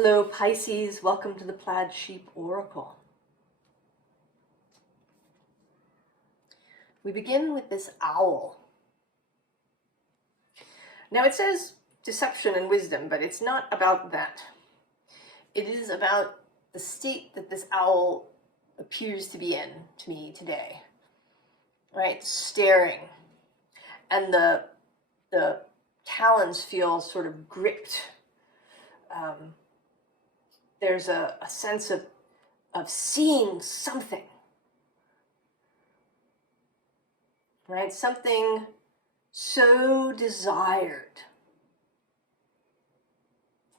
Hello Pisces, welcome to the Plaid Sheep Oracle. We begin with this owl. Now it says deception and wisdom, but it's not about that. It is about the state that this owl appears to be in to me today. Right, staring. And the talons feel sort of gripped. There's a sense of seeing something, right? Something so desired,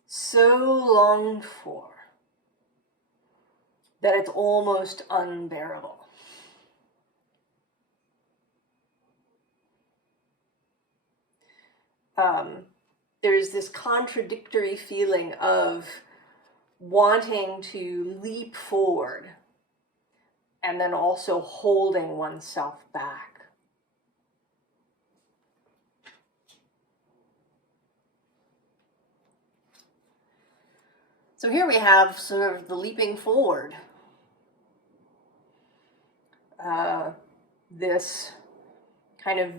so longed for, that it's almost unbearable. There's this contradictory feeling of wanting to leap forward and then also holding oneself back. So here we have sort of the leaping forward. This kind of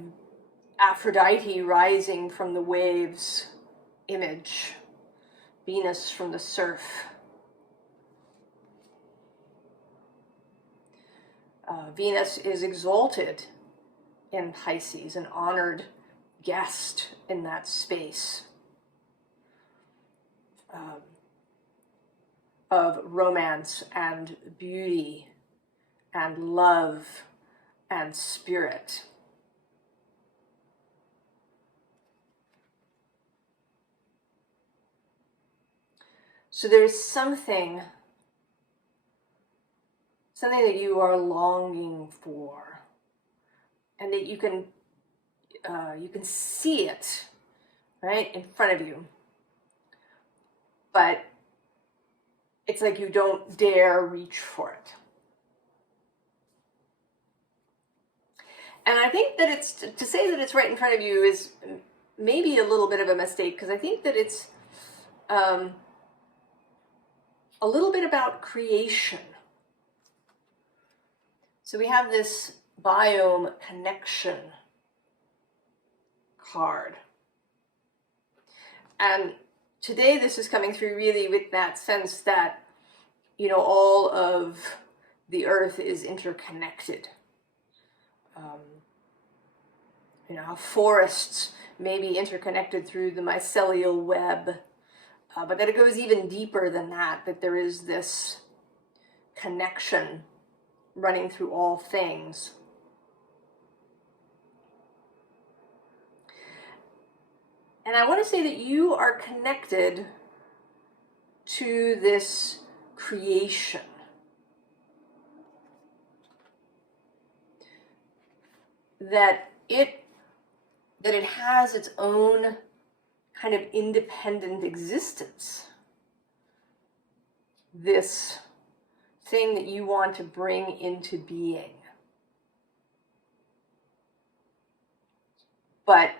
Aphrodite rising from the waves image, Venus from the surf. Venus is exalted in Pisces, an honored guest in that space of romance and beauty and love and spirit. So there's something that you are longing for, and that you can see it right in front of you, but it's like you don't dare reach for it. And I think that it's to say that it's right in front of you is maybe a little bit of a mistake, because I think that it's a little bit about creation. So we have this biome connection card. And today this is coming through really with that sense that, all of the earth is interconnected. How forests may be interconnected through the mycelial web, but that it goes even deeper than that, that there is this connection running through all things. And I want to say that you are connected to this creation. That it has its own kind of independent existence. This thing that you want to bring into being. But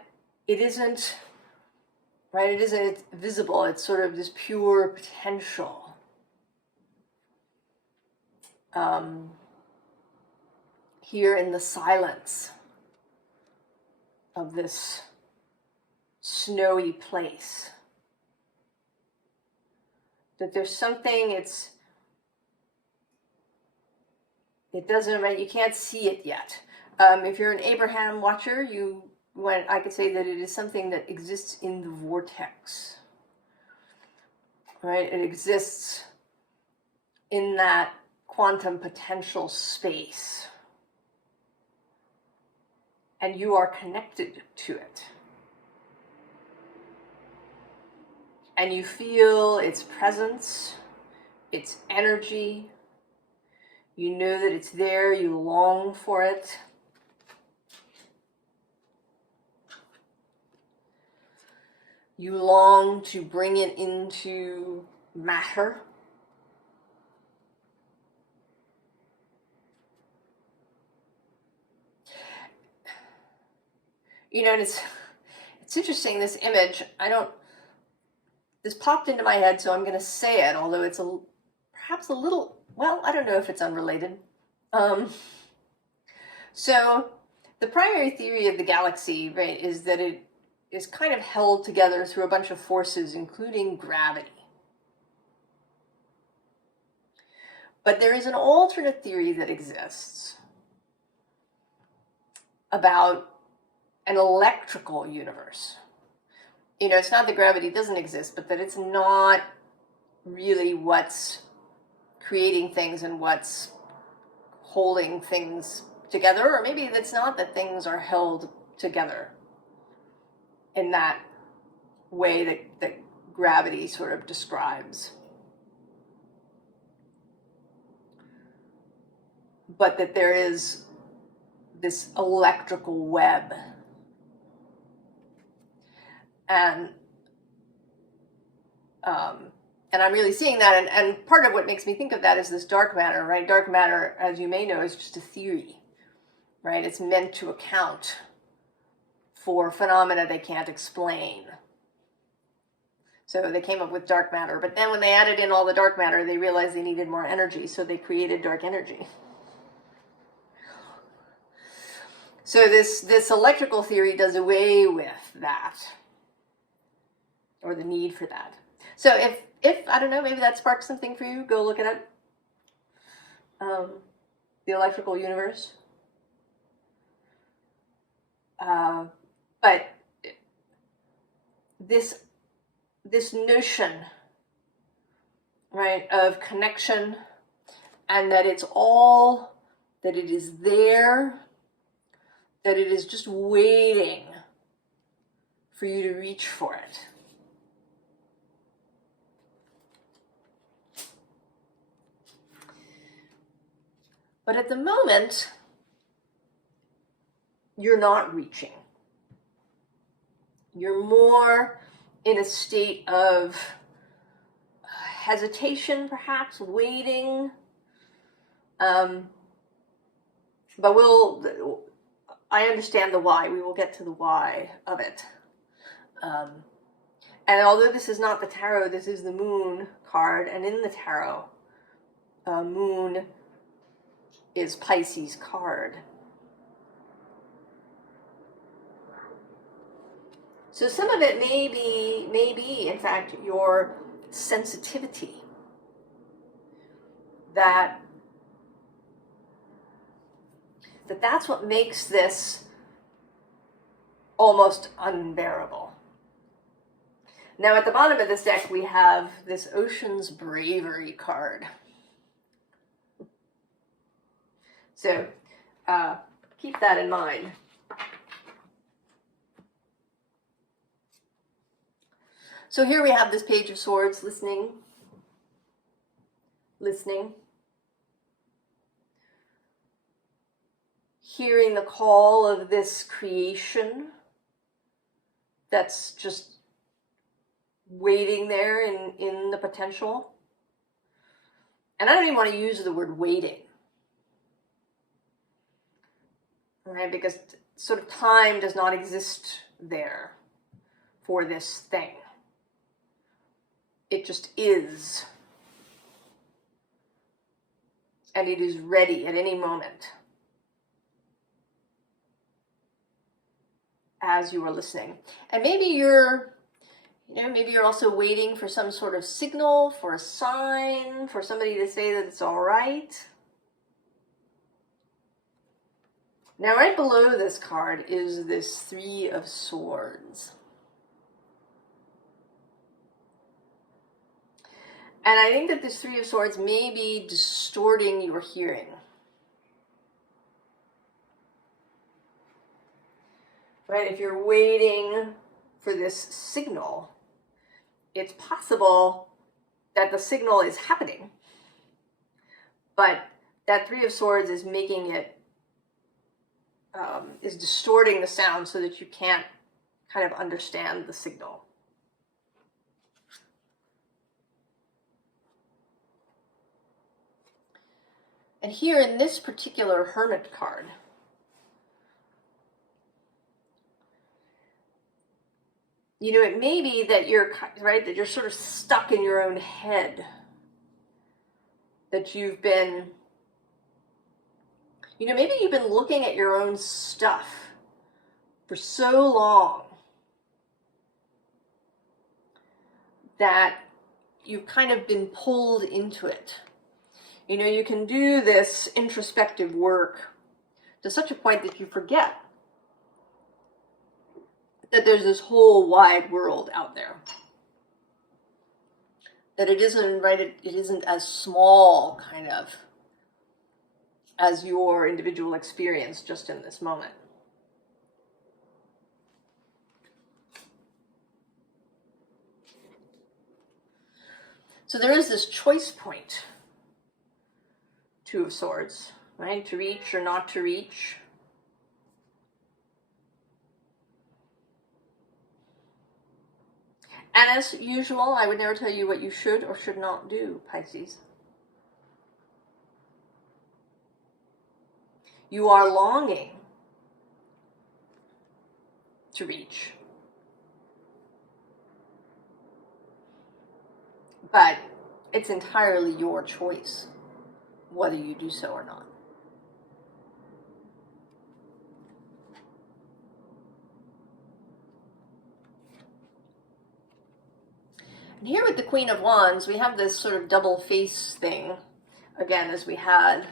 it isn't, right? It isn't visible. It's sort of this pure potential. Here in the silence of this snowy place. That there's something, it doesn't, right? You can't see it yet. If you're an Abraham watcher, I could say that it is something that exists in the vortex, right? It exists in that quantum potential space, and you are connected to it. And you feel its presence, its energy. You know that it's there, you long for it. You long to bring it into matter. And it's interesting, this image, this popped into my head, so I'm going to say it, although it's perhaps a little, well, I don't know if it's unrelated. So the primary theory of the galaxy, right, is that it is kind of held together through a bunch of forces, including gravity. But there is an alternate theory that exists about an electrical universe. It's not that gravity doesn't exist, but that it's not really what's creating things and what's holding things together, or maybe it's not that things are held together in that way that gravity sort of describes. But that there is this electrical web. And I'm really seeing that, and part of what makes me think of that is this dark matter, right? Dark matter, as you may know, is just a theory, right? It's meant to account for phenomena they can't explain. So they came up with dark matter, but then when they added in all the dark matter, they realized they needed more energy, so they created dark energy. So this electrical theory does away with that, or the need for that. So if I don't know, maybe that sparks something for you, go look it up. The electrical universe. But this notion, right, of connection, and that it's all, that it is there, that it is just waiting for you to reach for it. But at the moment, you're not reaching. You're more in a state of hesitation, perhaps, waiting. But I understand the why. We will get to the why of it. And although this is not the tarot, this is the moon card. And in the tarot, moon is Pisces card. So some of it may be, in fact, your sensitivity. That's what makes this almost unbearable. Now at the bottom of this deck we have this Ocean's Bravery card. So keep that in mind. So here we have this Page of Swords, listening. Hearing the call of this creation that's just waiting there in the potential. And I don't even want to use the word waiting, right? Because sort of time does not exist there for this thing. It just is. And it is ready at any moment as you are listening. And maybe you're also waiting for some sort of signal, for a sign, for somebody to say that it's all right. Now, right below this card is this Three of Swords. And I think that this Three of Swords may be distorting your hearing. Right? If you're waiting for this signal, it's possible that the signal is happening, but that Three of Swords is making it, is distorting the sound so that you can't kind of understand the signal. And here in this particular Hermit card, you know, it may be that you're, right, that you're sort of stuck in your own head, that you've been, you know, maybe you've been looking at your own stuff for so long that you've kind of been pulled into it. You know, you can do this introspective work to such a point that you forget that there's this whole wide world out there. That it isn't, right, it isn't as small, kind of, as your individual experience just in this moment. So there is this choice point, Two of Swords, right? To reach or not to reach. And as usual, I would never tell you what you should or should not do, Pisces. You are longing to reach. But it's entirely your choice whether you do so or not. And here with the Queen of Wands, we have this sort of double face thing, again, as we had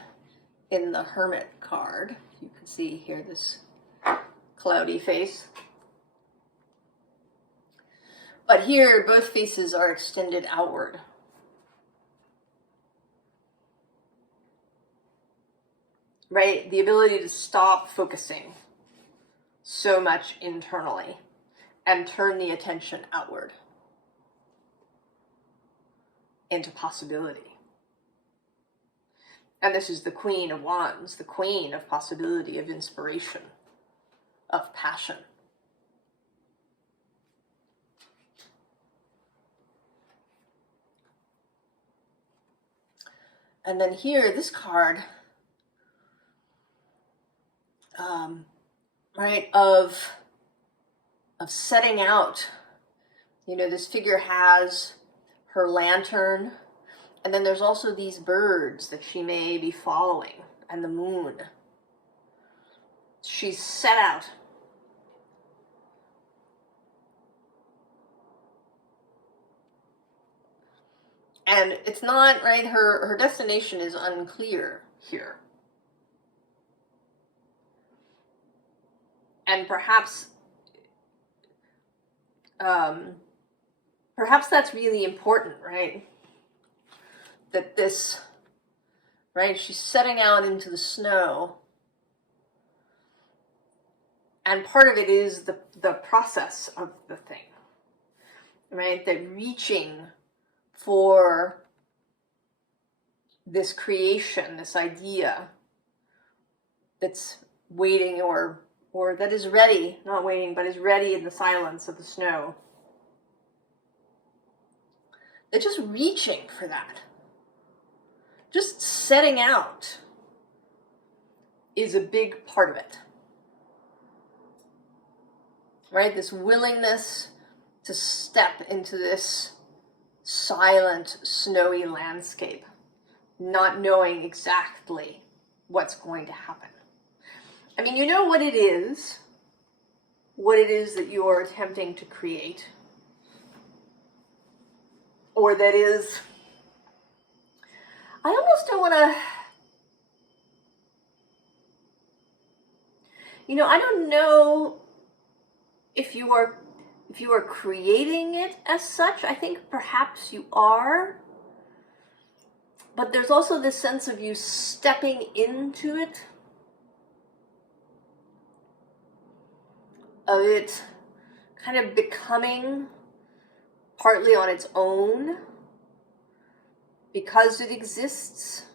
in the Hermit card. You can see here this cloudy face. But here, both faces are extended outward. Right? The ability to stop focusing so much internally and turn the attention outward into possibility. And this is the Queen of Wands, the queen of possibility, of inspiration, of passion. And then here, this card, right, of setting out. You know, this figure has her lantern, and then there's also these birds that she may be following, and the moon. She's set out. And it's not, right, her destination is unclear here. And perhaps that's really important, right? That this, right, she's setting out into the snow. And part of it is the process of the thing, right? That reaching for this creation, this idea that's waiting or that is ready, not waiting, but is ready in the silence of the snow. They're just reaching for that. Just setting out is a big part of it. Right? This willingness to step into this silent, snowy landscape, not knowing exactly what's going to happen. I mean, you know what it is that you are attempting to create, or that is, I almost don't want to, you know, I don't know if you are creating it as such. I think perhaps you are, but there's also this sense of you stepping into it, of it kind of becoming partly on its own because it exists,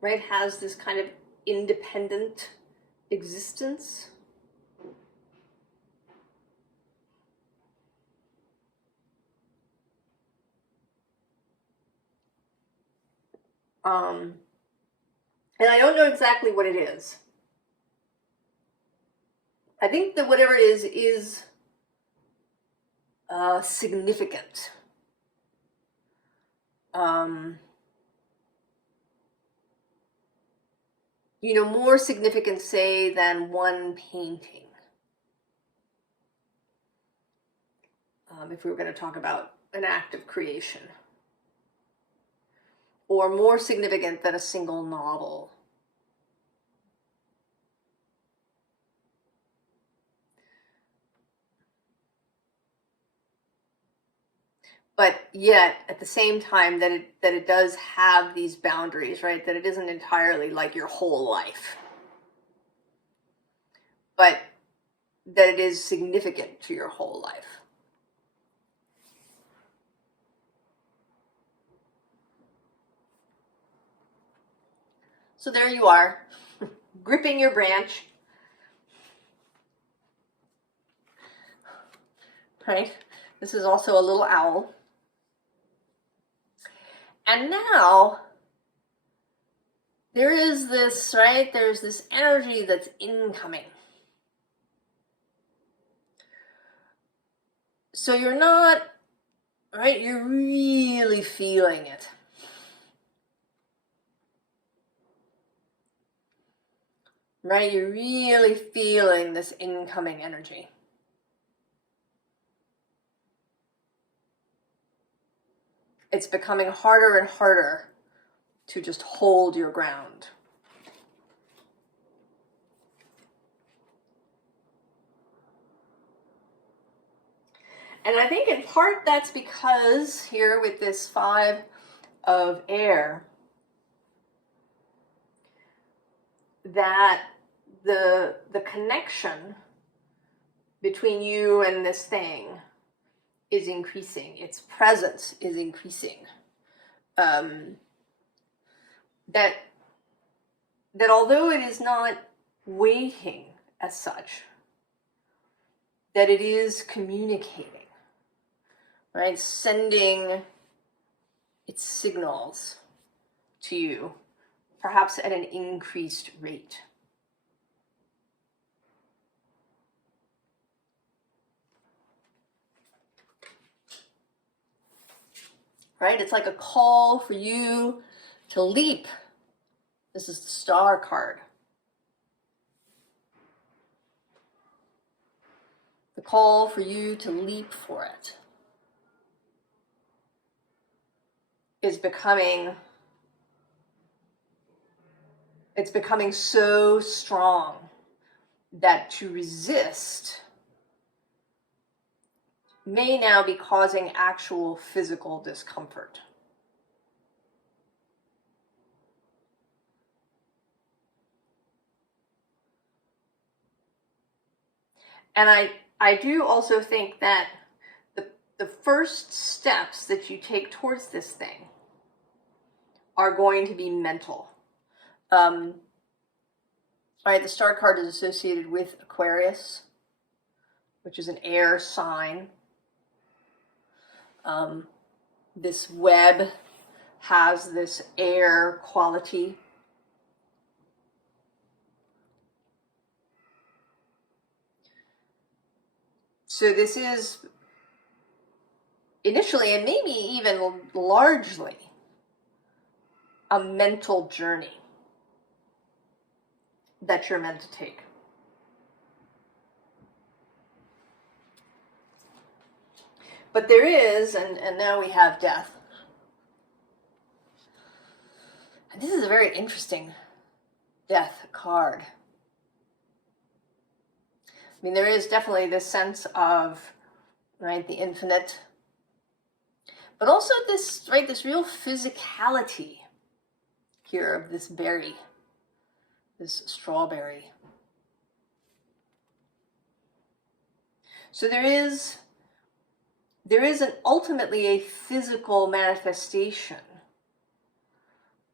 right? Has this kind of independent existence. And I don't know exactly what it is. I think that whatever it is significant. You know, more significant, say, than one painting. If we were going to talk about an act of creation. Or more significant than a single novel. But yet, at the same time, that it does have these boundaries, right? That it isn't entirely like your whole life. But that it is significant to your whole life. So there you are, gripping your branch. Right? This is also a little owl. And now, there is this, right? There's this energy that's incoming. So you're not, right? You're really feeling it. Right? You're really feeling this incoming energy. It's becoming harder and harder to just hold your ground. And I think in part that's because here with this 5 of air, that the connection between you and this thing is increasing. Its presence is increasing. That although it is not waiting as such, that it is communicating, right? Sending its signals to you, perhaps at an increased rate. Right? It's like a call for you to leap. This is the Star card. The call for you to leap for it is becoming so strong that to resist may now be causing actual physical discomfort. And I do also think that the first steps that you take towards this thing are going to be mental. Right, the Star card is associated with Aquarius, which is an air sign. This web has this air quality. So this is initially, and maybe even largely, a mental journey that you're meant to take. But there is, and now we have death. And this is a very interesting death card. I mean, there is definitely this sense of, right, the infinite, but also this, right, this real physicality here of this berry, this strawberry. So there is ultimately a physical manifestation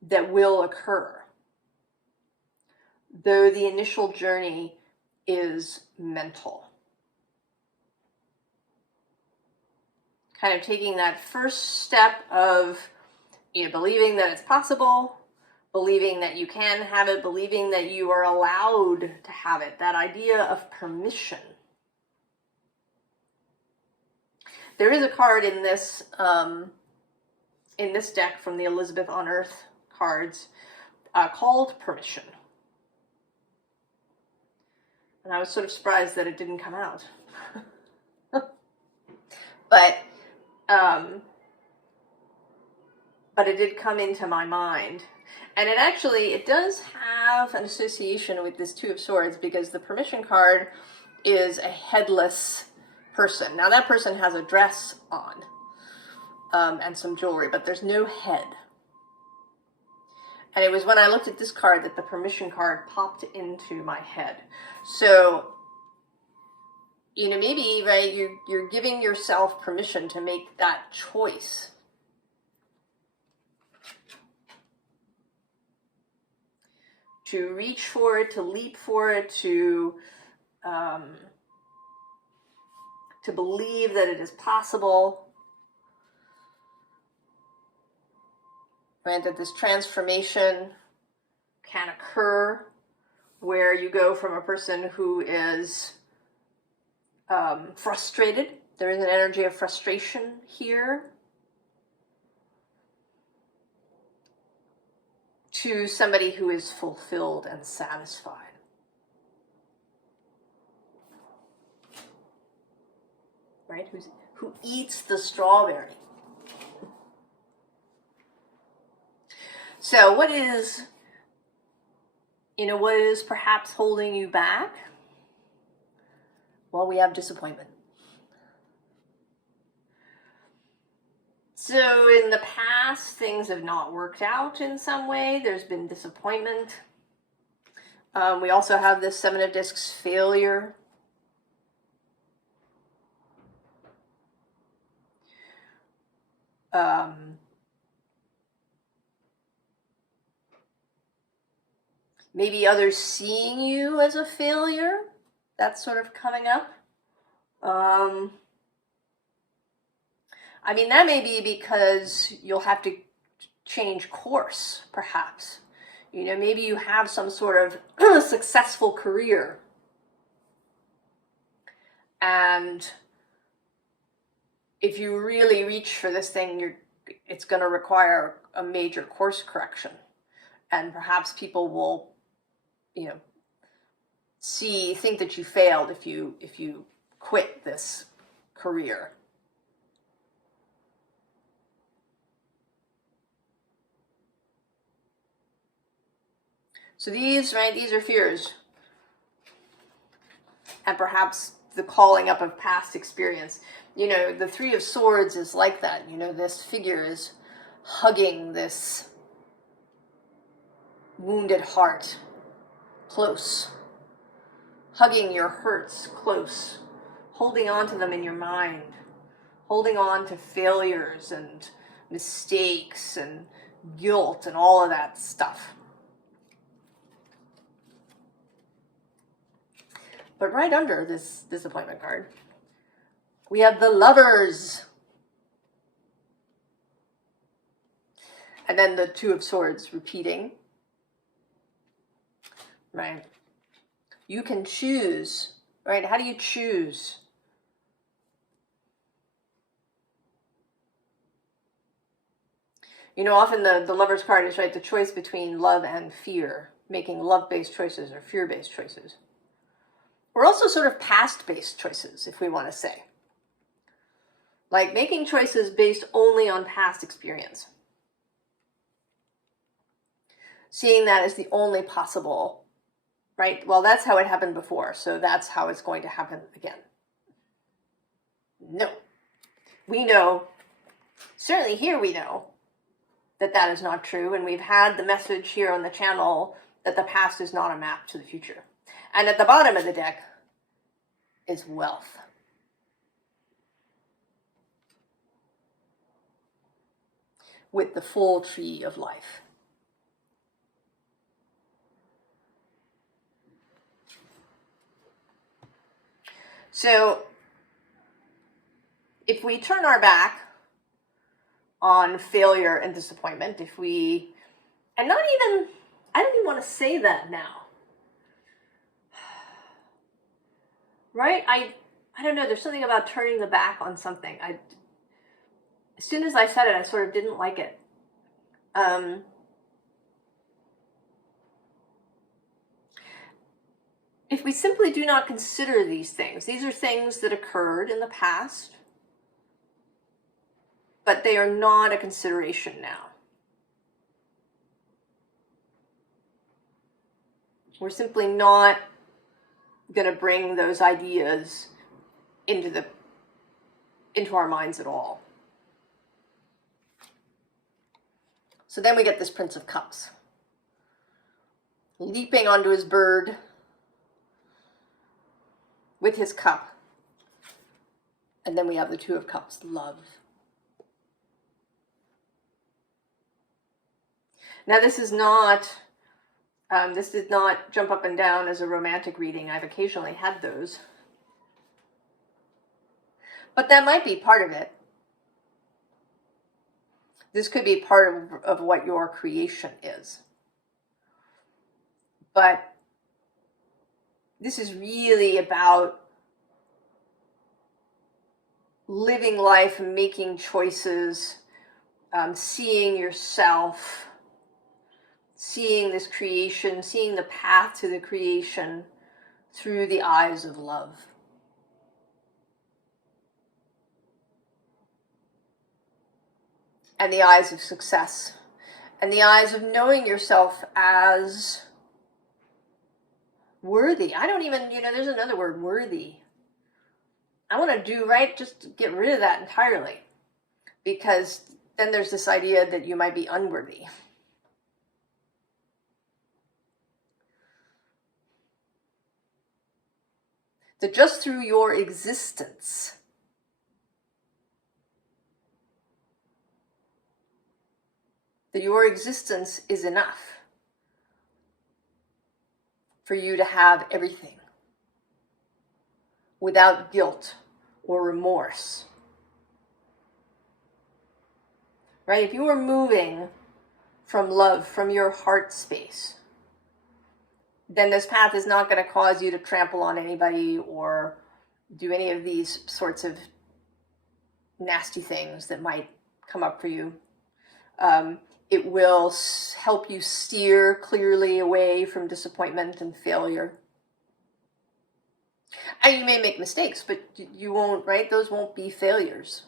that will occur, though the initial journey is mental. Kind of taking that first step of, you know, believing that it's possible, believing that you can have it, believing that you are allowed to have it, that idea of permission. there is a card in this deck from the Elisabeth on Earth cards called Permission. And I was sort of surprised that it didn't come out. But it did come into my mind. And it does have an association with this Two of Swords, because the Permission card is a headless person. Now that person has a dress on and some jewelry, but there's no head. And it was when I looked at this card that the Permission card popped into my head. So, you know, maybe, right, you're giving yourself permission to make that choice. To reach for it, to leap for it, to believe that it is possible. Right, that this transformation can occur, where you go from a person who is frustrated. There is an energy of frustration here, to somebody who is fulfilled and satisfied. Right? Who eats the strawberry. So what is perhaps holding you back? Well, we have disappointment. So in the past, things have not worked out in some way. There's been disappointment. We also have this Seven of Discs, failure. Maybe others seeing you as a failure. That's sort of coming up. I mean, that may be because you'll have to change course, perhaps. You know, maybe you have some sort of successful career, and if you really reach for this thing, it's going to require a major course correction, and perhaps people will, you know, think that you failed if you quit this career. So these are fears. And perhaps the calling up of past experience. You know, the Three of Swords is like that. You know, this figure is hugging this wounded heart close. Hugging your hurts close. Holding on to them in your mind. Holding on to failures and mistakes and guilt and all of that stuff. But right under this disappointment card, we have the Lovers. And then the Two of Swords repeating. Right? You can choose, right? How do you choose? You know, often the Lovers card is, right, the choice between love and fear, making love-based choices or fear-based choices. We're also sort of past-based choices, if we want to say. Like making choices based only on past experience. Seeing that as the only possible, right? Well, that's how it happened before, so that's how it's going to happen again. No. We know, certainly here we know, that that is not true, and we've had the message here on the channel that the past is not a map to the future. And at the bottom of the deck is wealth. With the full tree of life. So, if we turn our back on failure and disappointment, I don't even want to say that now. Right? I don't know, there's something about turning the back on something. As soon as I said it, I sort of didn't like it. If we simply do not consider these are things that occurred in the past, but they are not a consideration now. We're simply not going to bring those ideas into our minds at all. So then we get this Prince of Cups, leaping onto his bird with his cup. And then we have the Two of Cups, love. Now this did not jump up and down as a romantic reading. I've occasionally had those. But that might be part of it. This could be part of what your creation is. But this is really about living life, making choices, seeing yourself, seeing this creation, seeing the path to the creation through the eyes of love. And the eyes of success. And the eyes of knowing yourself as worthy. I don't even, there's another word, worthy. I want to do right, just get rid of that entirely. Because then there's this idea that you might be unworthy. That just through your existence, that your existence is enough for you to have everything without guilt or remorse. Right? If you are moving from love, from your heart space, then this path is not going to cause you to trample on anybody or do any of these sorts of nasty things that might come up for you. It will help you steer clearly away from disappointment and failure. And you may make mistakes, but you won't, right? Those won't be failures.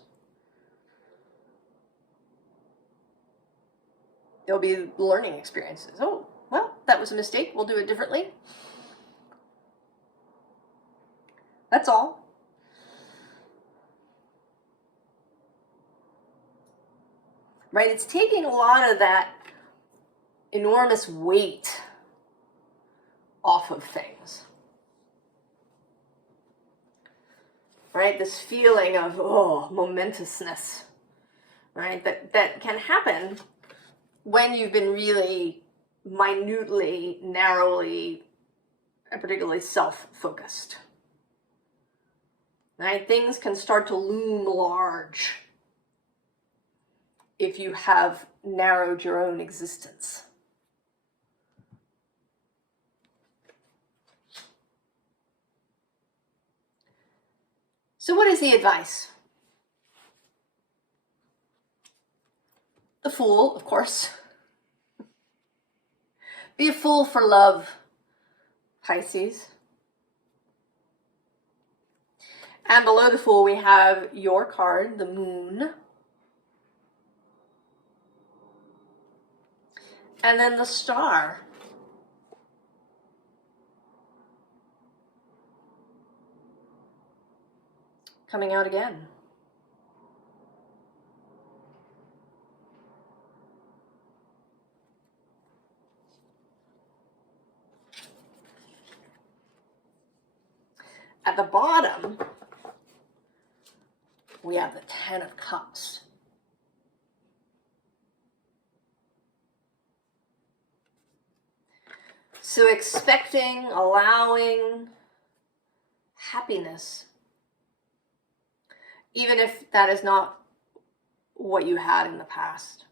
They'll be learning experiences. Oh, well, that was a mistake. We'll do it differently. That's all. Right? It's taking a lot of that enormous weight off of things. Right? This feeling of, momentousness. Right? That can happen when you've been really minutely, narrowly, and particularly self-focused. Right? Things can start to loom large if you have narrowed your own existence. So what is the advice? The Fool, of course. Be a fool for love, Pisces. And below the Fool we have your card, the Moon. And then the Star. Coming out again. At the bottom, we have the Ten of Cups. So expecting, allowing happiness, even if that is not what you had in the past.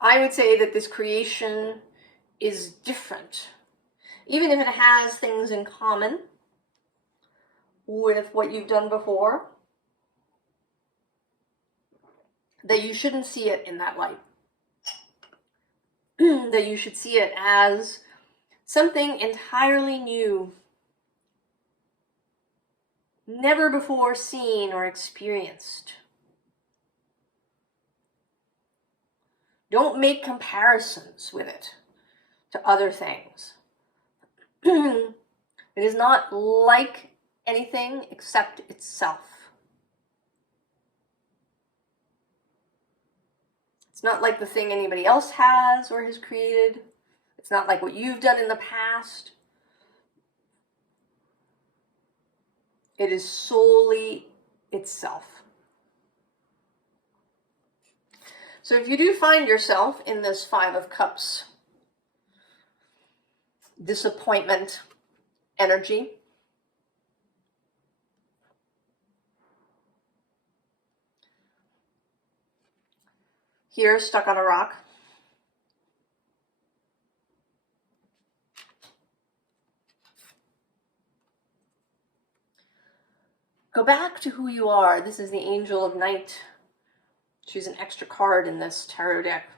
I would say that this creation is different, even if it has things in common with what you've done before, that you shouldn't see it in that light. That you should see it as something entirely new, never before seen or experienced. Don't make comparisons with it to other things. It is not like anything except itself. It's not like the thing anybody else has or has created. It's not like what you've done in the past. It is solely itself. So if you do find yourself in this Five of Cups disappointment energy, here stuck on a rock, go back to who you are. This is the Angel of Night. She's an extra card in this tarot deck.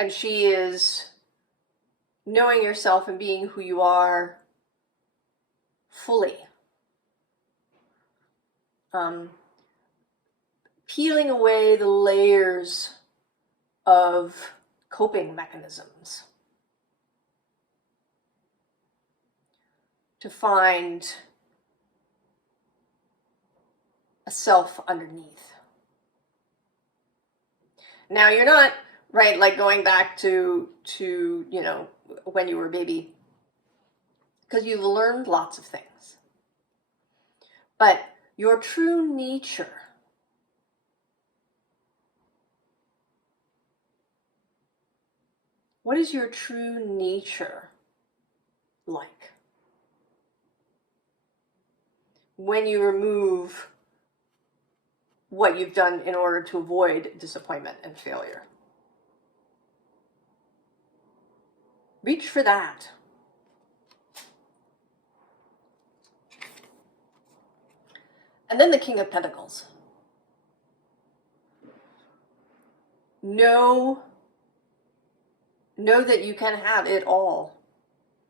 And she is knowing yourself and being who you are fully. Peeling away the layers of coping mechanisms to find a self underneath. Now you're not, right, like going back to you know, when you were a baby, because you've learned lots of things. But your true nature, what is your true nature like? When you remove what you've done in order to avoid disappointment and failure. Reach for that. And then the King of Pentacles. Know that you can have it all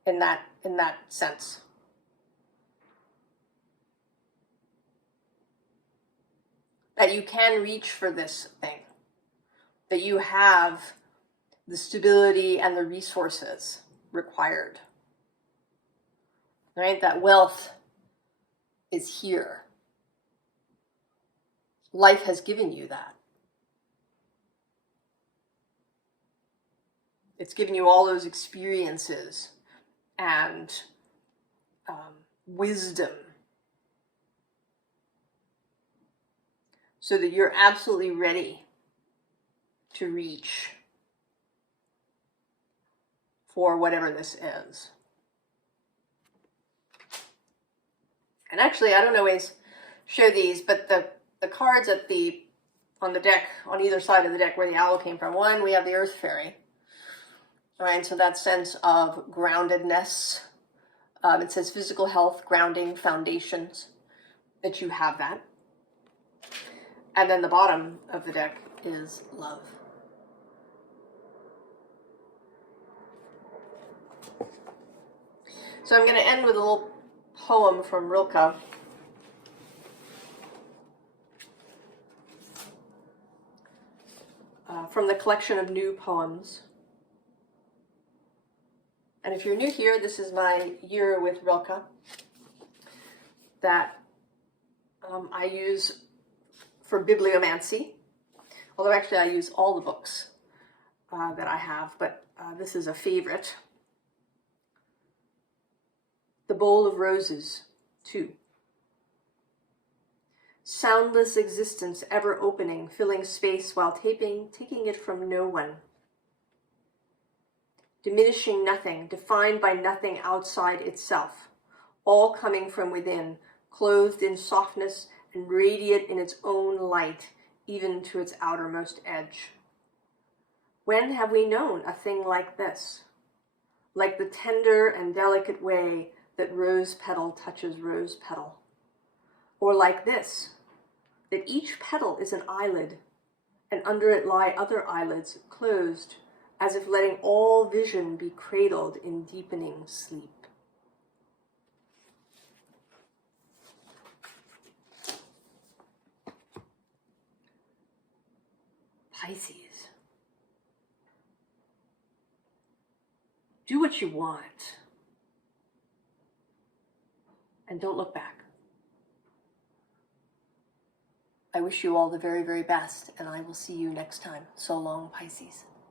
in that sense. That you can reach for this thing. That you have the stability and the resources required. Right? That wealth is here. Life has given you that. It's given you all those experiences and wisdom, so that you're absolutely ready to reach for whatever this is. And actually, I don't always show these, but the cards on the deck, on either side of the deck where the owl came from. One, we have the Earth Fairy. All right, so that sense of groundedness. It says physical health, grounding, foundations, that you have that. And then the bottom of the deck is love. So I'm going to end with a little poem from Rilke. From the collection of new poems. And if you're new here, this is my year with Rilke that I use for bibliomancy. Although actually I use all the books that I have, but this is a favorite. The Bowl of Roses, 2. Soundless existence ever opening, filling space while taking it from no one. Diminishing nothing, defined by nothing outside itself, all coming from within, clothed in softness and radiant in its own light, even to its outermost edge. When have we known a thing like this? Like the tender and delicate way that rose petal touches rose petal. Or like this, that each petal is an eyelid, and under it lie other eyelids closed, as if letting all vision be cradled in deepening sleep. Pisces. Do what you want. And don't look back. I wish you all the very, very best, and I will see you next time. So long, Pisces.